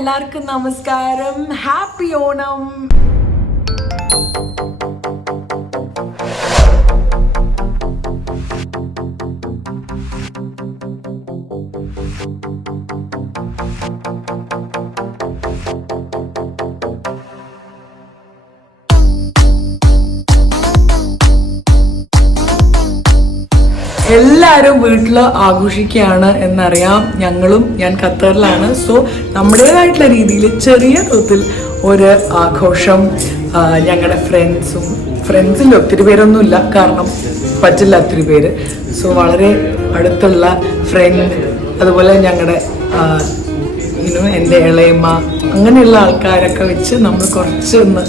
എല്ലാവർക്കും നമസ്കാരം. ഹാപ്പി ഓണം. എല്ലാവരും വീട്ടിൽ ആഘോഷിക്കുകയാണ് എന്നറിയാം. ഞാൻ ഖത്തറിലാണ്. സോ നമ്മുടേതായിട്ടുള്ള രീതിയിൽ ചെറിയ തോതിൽ ഒരു ആഘോഷം ഞങ്ങളുടെ ഫ്രണ്ട്സിൽ ഒത്തിരി പേരൊന്നുമില്ല, കാരണം പറ്റില്ല ഒത്തിരി പേര്. സോ വളരെ അടുത്തുള്ള ഫ്രണ്ട്, അതുപോലെ ഞങ്ങളുടെ എൻ്റെ ഇളയമ്മ, അങ്ങനെയുള്ള ആൾക്കാരൊക്കെ വെച്ച് നമ്മൾ കുറച്ചൊന്ന്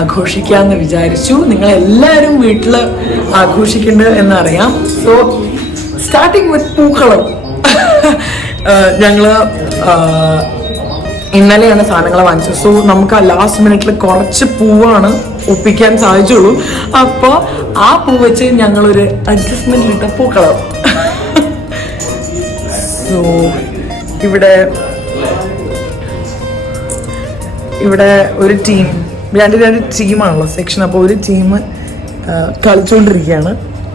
ആഘോഷിക്കാമെന്ന് വിചാരിച്ചു. നിങ്ങളെല്ലാവരും വീട്ടിൽ ആഘോഷിക്കേണ്ടത് എന്നറിയാം. സോ സ്റ്റാർട്ടിങ് വിത്ത് പൂക്കളം. ഞങ്ങൾ ഇന്നലെയാണ് സാധനങ്ങൾ വാങ്ങിച്ചത്. സോ നമുക്ക് ലാസ്റ്റ് മിനിറ്റിൽ കുറച്ച് പൂവാണ് ഒപ്പിക്കാൻ സാധിച്ചുള്ളൂ. അപ്പോൾ ആ പൂ വെച്ച് ഞങ്ങളൊരു അഡ്ജസ്റ്റ്മെന്റിലിട്ട പൂക്കളം. സോ ഇവിടെ ഒരു ടീം, രണ്ട് ടീമാണല്ലോ സെക്ഷൻ. അപ്പോൾ ഒരു ടീം കളിച്ചുകൊണ്ടിരിക്കുകയാണ്,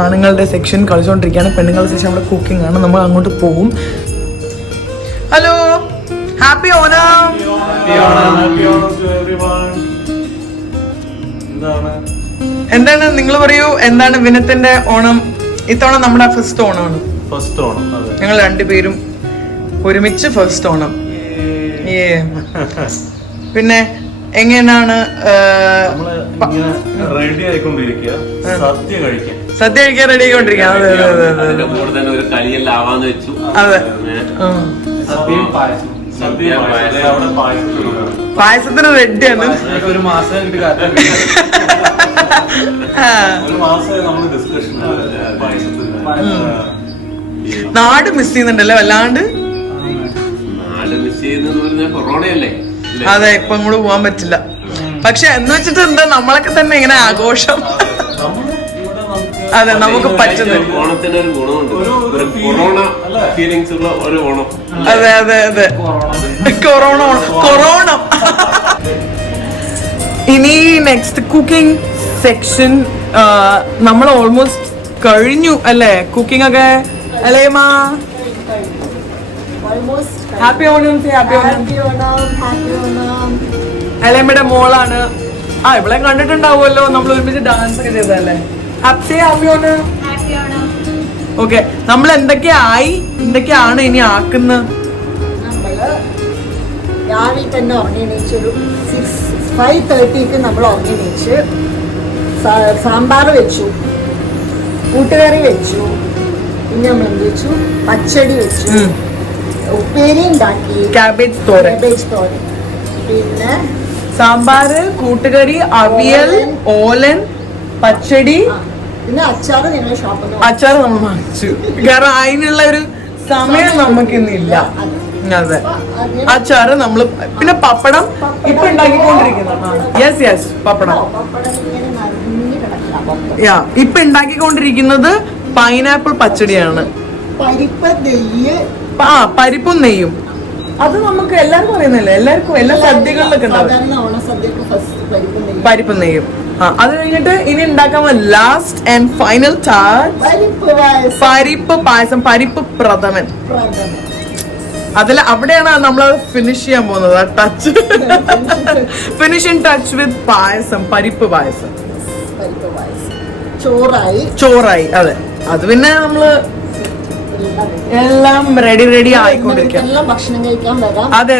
ആണുങ്ങളുടെ സെക്ഷൻ കളിച്ചുകൊണ്ടിരിക്കുകയാണ്, പെണ്ണുങ്ങളുടെ സെക്ഷൻ നമ്മുടെ കുക്കിംഗ് ആണ്. നമ്മൾ അങ്ങോട്ട് പോകും. Hello, happy Onam. എന്താണ് നിങ്ങൾ പറയൂ, എന്താണ് വിനത്തിന്റെ ഓണം? ഇത്തവണ നമ്മുടെ ഫസ്റ്റ് ഓണമാണ്. ഞങ്ങൾ രണ്ടുപേരും ഒരുമിച്ച് ഫസ്റ്റ് ഓണം. പിന്നെ എങ്ങനെയാണ് സദ്യ കഴിക്കാൻ റെഡി ആയിക്കൊണ്ടിരിക്കുക? അതെ, പായസത്തിന് റെഡിയാണ്. നാട് മിസ് ചെയ്യുന്നുണ്ടല്ലേ വല്ലാണ്ട്? അതെ, ഇപ്പൊ അങ്ങോട്ട് പോവാൻ പറ്റില്ല. പക്ഷെ എന്ന് വെച്ചിട്ട് എന്താ, നമ്മളൊക്കെ തന്നെ ഇങ്ങനെ ആഘോഷം. അതെ, നമുക്ക് പറ്റുന്നത്. അതെ അതെ അതെ, കൊറോണ. ഇനി നെക്സ്റ്റ് കുക്കിംഗ് സെക്ഷൻ നമ്മൾ ഓൾമോസ്റ്റ് കഴിഞ്ഞു അല്ലേ കുക്കിംഗ് ഒക്കെ? അല്ലേമാ? ഹാപ്പി ഓണം. അലേമ്മയുടെ മോളാണ്. ഇവിടെ കണ്ടിട്ടുണ്ടാവുമല്ലോ, നമ്മൾ ഒരുമിച്ച് ഡാൻസ് ഒക്കെ ചെയ്തല്ലേ? ഹാപ്പി ഓണം. ഓക്കെ, നമ്മൾ എന്തൊക്കെയാണ് ഇനി ആക്കുന്നത്? രാവിലെ തന്നെ ഉറങ്ങിണീച്ചൊരു 5:30 നമ്മൾ ഉറങ്ങിണീച്ച് സാമ്പാർ വെച്ചു, കൂട്ടുകറി വെച്ചു, പിന്നെ നമ്മൾ എന്ത് വെച്ചു, പച്ചടി വെച്ചു, ഉപ്പേരി ഉണ്ടാക്കി, കാബേജ് തോരൻ, പിന്നെ സാമ്പാറ്, കൂട്ടുകറി, അവിയൽ, ഓലൻ, പച്ചടി, പിന്നെ അച്ചാറ്. ഞങ്ങൾ അച്ചാറ് നമ്മൾ വാങ്ങിച്ചു, കാരണം അതിനുള്ള ഒരു സമയം നമുക്കിന്നില്ല. അതെ, അച്ചാറ് നമ്മള്, പിന്നെ പപ്പടം ഇപ്പൊ ഉണ്ടാക്കിക്കൊണ്ടിരിക്കുന്നത്. യെസ്, പപ്പടം ഇപ്പൊ ഉണ്ടാക്കിക്കൊണ്ടിരിക്കുന്നത് പൈനാപ്പിൾ പച്ചടിയാണ്. പരിപ്പും നെയ്യും. അത് നമുക്ക് എല്ലാവർക്കും അറിയുന്നില്ല, എല്ലാ സദ്യകളിലൊക്കെ ഉണ്ടാവും പരിപ്പും നെയ്യും. അത് കഴിഞ്ഞിട്ട് ഇനി ഉണ്ടാക്കാൻ ലാസ്റ്റ് ആൻഡ് ഫൈനൽ പരിപ്പ് പായസം, പരിപ്പ് പ്രഥമൻ. അവിടെയാണ് നമ്മൾ ഫിനിഷ് ചെയ്യാൻ പോകുന്നത്. ഫിനിഷിംഗ് ടച്ച് വിത്ത് പായസം, പരിപ്പ് പായസം. ചോറായി. അതെ, അത് പിന്നെ നമ്മള് എല്ലാം റെഡി ആയിക്കൊണ്ടിരിക്കാം. ഭക്ഷണം കഴിക്കാൻ വരാം. അതെ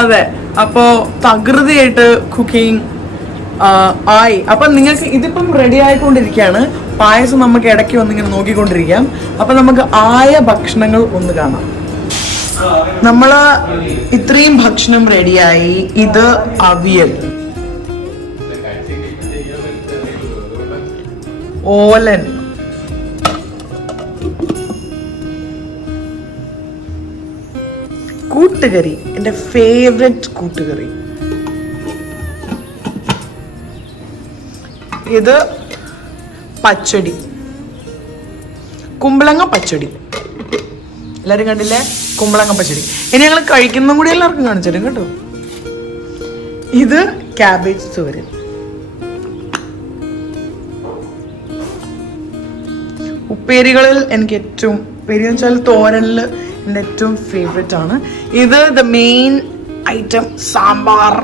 അതെ. അപ്പോ തകൃതിയായിട്ട് കുക്കിംഗ് ആയി. അപ്പൊ നിങ്ങൾക്ക് ഇതിപ്പം റെഡി ആയിക്കൊണ്ടിരിക്കുകയാണ്. പായസം നമുക്ക് ഇടയ്ക്ക് വന്നിങ്ങനെ നോക്കിക്കൊണ്ടിരിക്കാം. അപ്പൊ നമുക്ക് ആയ ഭക്ഷണങ്ങൾ ഒന്ന് കാണാം. നമ്മള് ഇത്രയും ഭക്ഷണം റെഡിയായി. ഇത് അവിയൽ, ഓലൻ, കൂട്ടുകറി, എൻ്റെ ഫേവറേറ്റ് കൂട്ടുകറി. ഇത് പച്ചടി, കുമ്പളങ്ങ പച്ചടി. എല്ലാരും കണ്ടില്ലേ? കുമ്പളങ്ങ പച്ചടി. ഇനി ഞങ്ങൾ കഴിക്കുന്നതും കൂടി എല്ലാവർക്കും കാണിച്ചു തരും കേട്ടോ. ഇത് ക്യാബേജ് തോരൻ. ഉപ്പേരികളിൽ എനിക്ക് ഏറ്റവും ഉപ്പേരി എന്ന് വെച്ചാൽ തോരനിൽ എൻ്റെ ഏറ്റവും ഫേവറേറ്റ് ആണ്. ഇത് ദ മെയിൻ ഐറ്റം സാമ്പാർ.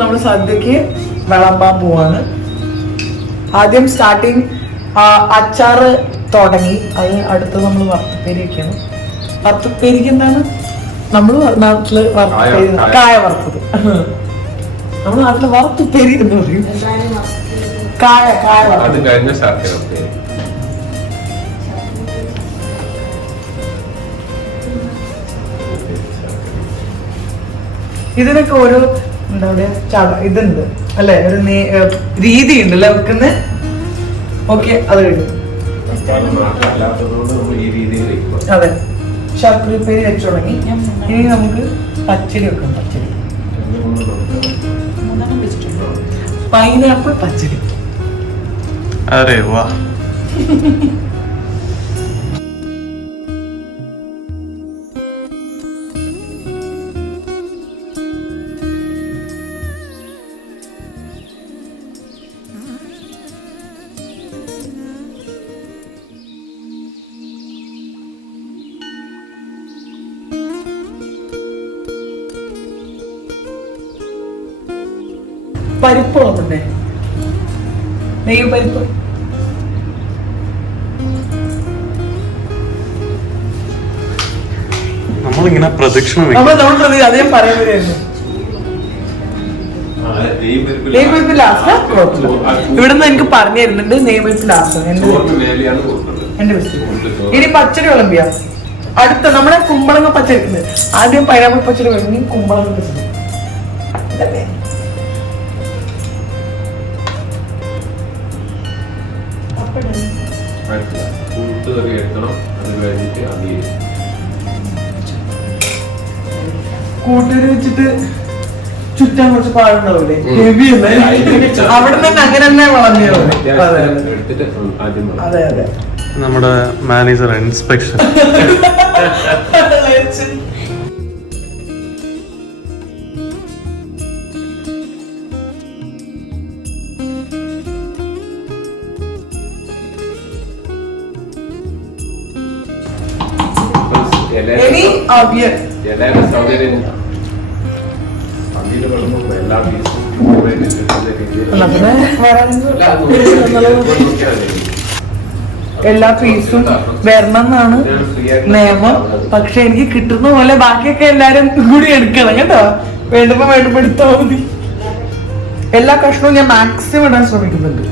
നമ്മൾ സദ്യക്ക് വിളമ്പാൻ പോവാണ്. ആദ്യം സ്റ്റാർട്ടിങ് അച്ചാറ് തുടങ്ങി. അത് അടുത്ത് നമ്മൾ വറുത്തുപ്പേരി വെക്കണം. വറുത്തുപ്പേരിക്ക് എന്താണ് നമ്മൾ നാട്ടില് വറുത്തുപ്പേരി, കായ വറുത്തത്. നമ്മൾ നാട്ടില് വറുത്തുപ്പേരി എന്ന് പറയും. കായ കായ വറുത്തത്. ഇതിനൊക്കെ ഓരോ എന്താ പറയാ ഇതുണ്ട് അല്ലെ, ഒരു രീതി ഉണ്ടല്ലേ വെക്കുന്ന. ഓക്കെ, അത് കഴിഞ്ഞു. അതെ, ശർക്കര ഉപ്പേരി വെച്ചു തുടങ്ങി. ഇനി നമുക്ക് പച്ചടി വെക്കാം. പച്ചടി പൈനാപ്പിൾ പച്ചടി. അരെ വാ. പരിപ്പ് വന്നിട്ടേ, നെയ്യ് പരിപ്പ്. നമ്മളിങ്ങനെ പ്രദക്ഷിണം അതേ പറയാൻ വരുമായിരുന്നു. നെയ്പരിപ്പ് ലാസ്റ്റ്. ഇവിടുന്ന് എനിക്ക് പറഞ്ഞു തരുന്നുണ്ട് നെയ്പരിപ്പ് ലാസ്റ്റ്. എന്റെ ഇനി പച്ചടി വിളമ്പിയ അടുത്ത നമ്മുടെ കുമ്പളങ്ങ പച്ചടി. ആദ്യം പൈനാപ്പിൾ പച്ചടി വിളമ്പി, കുമ്പളങ്ങ പച്ചടി. കൂട്ടുകാരി വെച്ചിട്ട് ചുറ്റാൻ കുറച്ച് പാടുണ്ടാവൂലേ, ഹെവി അല്ലേ? അവിടെ തന്നെ അങ്ങനെ തന്നെ വളർന്നു. അതെ അതെ, നമ്മുടെ മാനേജർ ഇൻസ്പെക്ഷൻ. ഇനി അവിയൽ. എല്ലാ പീസും വരണം എന്നാണ് നിയമം. പക്ഷെ എനിക്ക് കിട്ടുന്ന പോലെ ബാക്കിയൊക്കെ എല്ലാരും കൂടി എടുക്കണം കേട്ടോ. വേണ്ടുമ്പോ എടുത്താൽ മതി. എല്ലാ കഷ്ണവും ഞാൻ മാക്സിമം ഇടാൻ ശ്രമിക്കുന്നുണ്ട്.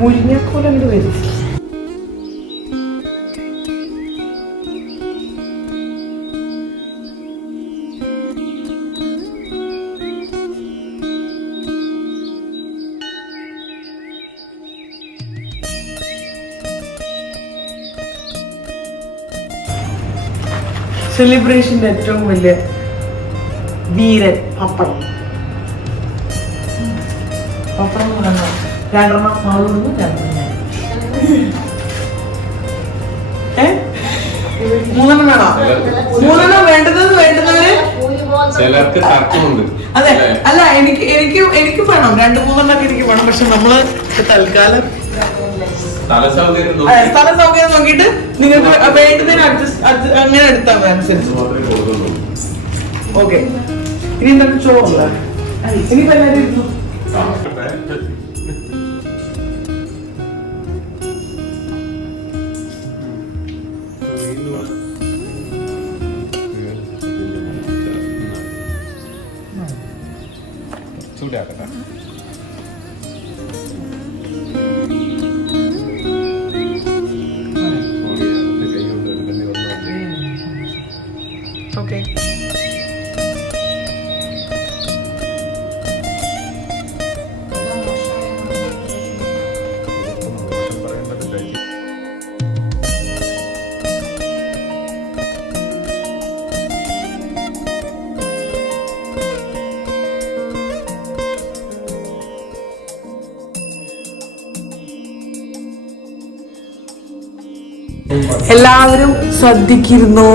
മുരിങ്ങക്കോലുണ്ട് വരും. സെലിബ്രേഷന്റെ ഏറ്റവും വലിയ വീരൻ പപ്പടം. പപ്പടം രണ്ടെണ്ണം ആളുന്നു, രണ്ടെണ്ണം. മൂന്നെണ്ണം വേണോ? മൂന്നെണ്ണം വേണ്ടവര്. അതെ, അല്ല എനിക്ക് വേണം. 2-3 എനിക്ക് വേണം. പക്ഷെ നമ്മള് തൽക്കാലം സ്ഥല സൗകര്യം നോക്കിയിട്ട് നിങ്ങൾക്ക് വേണ്ടതിന് അങ്ങനെ എടുത്താൽ മതി അനുസരിച്ച്. ഓക്കെ, ഇനി എന്തൊക്കെ ചോറില്ല. ഇനിയിപ്പോ എല്ലാവരും ഇരുന്നു. ചൂടാക്കട്ടെ. ഓക്കെ, എല്ലാവരും ശ്രദ്ധിക്കുന്നു.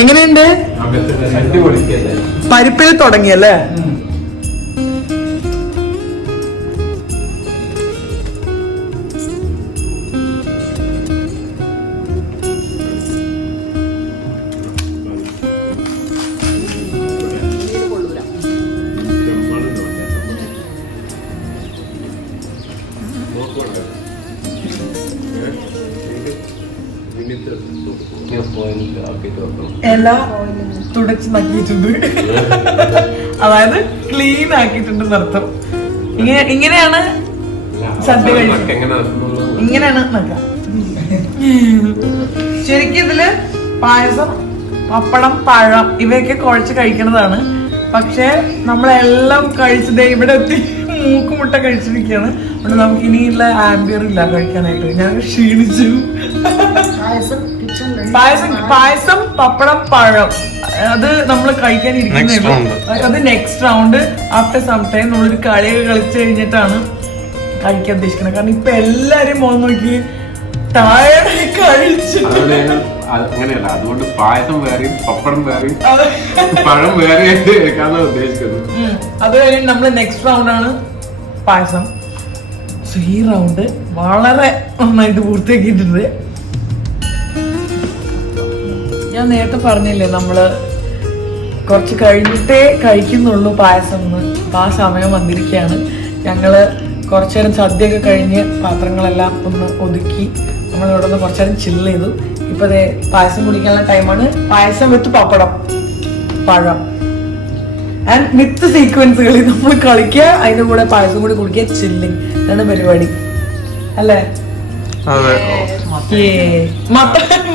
എങ്ങനെയുണ്ട്? പരിപ്പിൽ തുടങ്ങിയല്ലേ? ഇല തുടച്ച് നക്കിയിട്ടുണ്ട്, അതായത് ക്ലീൻ ആക്കിയിട്ടുണ്ട് അർത്ഥം. ഇങ്ങനെയാണ് സദ്യ കഴിച്ചത്, ഇങ്ങനെയാണ് നക്ക. ശരിക്കും ഇതില് പായസം, പപ്പടം, പഴം ഇവയൊക്കെ കുഴച്ച് കഴിക്കുന്നതാണ്. പക്ഷെ നമ്മളെല്ലാം കഴിച്ചത് ഇവിടെ എത്തി മൂക്കുമുട്ട കഴിച്ചിരിക്കുകയാണ്. അതുകൊണ്ട് നമുക്ക് ഇനിയുള്ള ആംബിയർ ഇല്ല കഴിക്കാനായിട്ട്. ഞാൻ ക്ഷീണിച്ചു. പായസം, പപ്പടം, പഴം അത് നമ്മൾ കഴിക്കാൻ ഇരിക്കുന്നേ. അത് next round after some time നമ്മളൊരു കളിയൊക്കെ കളിച്ചു കഴിഞ്ഞിട്ടാണ് കഴിക്കാൻ ഉദ്ദേശിക്കുന്നത്. കാരണം ഇപ്പൊ എല്ലാരും മോൻ നോക്കി ടയർഡായി കഴിച്ചു. അങ്ങനെയല്ല, അതുകൊണ്ട് പായസം വേറെയും പപ്പടം വേറെയും പഴം വേറെ ഉദ്ദേശിക്കുന്നത്. അത് കഴിഞ്ഞ് നമ്മള് നെക്സ്റ്റ് റൗണ്ടാണ് പായസം. സോ ഈ റൗണ്ട് വളരെ നന്നായിട്ട് പൂർത്തിയാക്കിയിട്ടുണ്ട്. ഞാൻ നേരത്തെ പറഞ്ഞില്ലേ നമ്മള് കുറച്ച് കഴിഞ്ഞിട്ടേ കഴിക്കുന്നുള്ളൂ പായസം എന്ന്. അപ്പൊ ആ സമയം വന്നിരിക്കുകയാണ്. ഞങ്ങള് കുറച്ചു നേരം സദ്യയൊക്കെ കഴിഞ്ഞ് പാത്രങ്ങളെല്ലാം ഒന്ന് ഒതുക്കി നമ്മളിവിടെ നിന്ന് കുറച്ചു നേരം ചില്ല് ചെയ്തു. ഇപ്പൊ അതെ പായസം കുടിക്കാനുള്ള ടൈമാണ്. പായസം വിത്ത് പപ്പടം, പഴം ആൻഡ് വിത്ത് സീക്വൻസുകളിൽ നമ്മൾ കളിക്കുക, അതിന്റെ കൂടെ പായസം കൂടി കുടിക്കുക, ചില്ലിങ്. ഇതാണ് പരിപാടി അല്ലേ?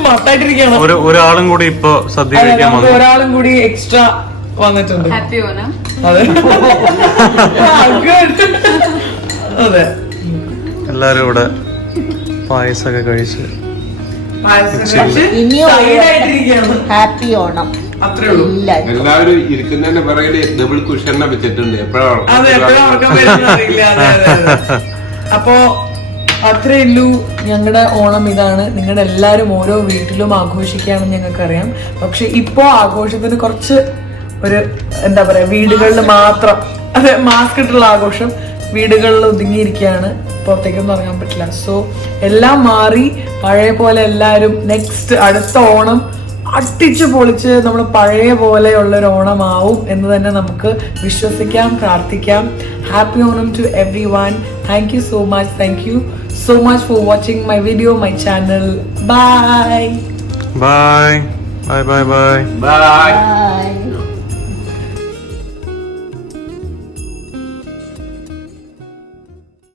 മത്തായിട്ടിരിക്കണം. ഒരാളും കൂടി ഇപ്പൊ സദ്യ കഴിക്കാൻ വന്നു. ഒരാളും കൂടി എക്സ്ട്രാ വന്നിട്ടുണ്ട്. അതെ അതെ, എല്ലാരും ഇവിടെ പായസമൊക്കെ കഴിച്ച് ഹാപ്പി ഓണം. അത്രേ ഉള്ളൂ. എല്ലാവരും ഇരിക്കുന്നതിന്റെ പിറകില് ഡബിൾ കുഷൻ വെച്ചിട്ടുണ്ട്. എപ്പോഴാണ് അപ്പോ അത്രേ ഉള്ളൂ. ഞങ്ങളുടെ ഓണം ഇതാണ്. നിങ്ങളുടെ എല്ലാവരും ഓരോ വീട്ടിലും ആഘോഷിക്കുകയാണെന്ന് ഞങ്ങൾക്കറിയാം. പക്ഷെ ഇപ്പോ ആഘോഷത്തിന് കുറച്ച് ഒരു എന്താ പറയാ, വീടുകളിൽ മാത്രം, അതെ, മാസ്ക് ഇട്ടുള്ള ആഘോഷം വീടുകളിൽ ഒതുങ്ങിയിരിക്കുകയാണ്. പുറത്തേക്കൊന്നും ഇറങ്ങാൻ പറ്റില്ല. സോ എല്ലാം മാറി പഴയ പോലെ എല്ലാവരും നെക്സ്റ്റ് അടുത്ത ഓണം അട്ടിച്ചു പൊളിച്ച് നമ്മൾ പഴയ പോലെയുള്ളൊരു ഓണമാവും എന്ന് തന്നെ നമുക്ക് വിശ്വസിക്കാം, പ്രാർത്ഥിക്കാം. Happy Onam to everyone. Thank you so much. Thank you so much for watching my video, my channel. Bye. Bye. Bye. Bye. Bye. Bye. Bye.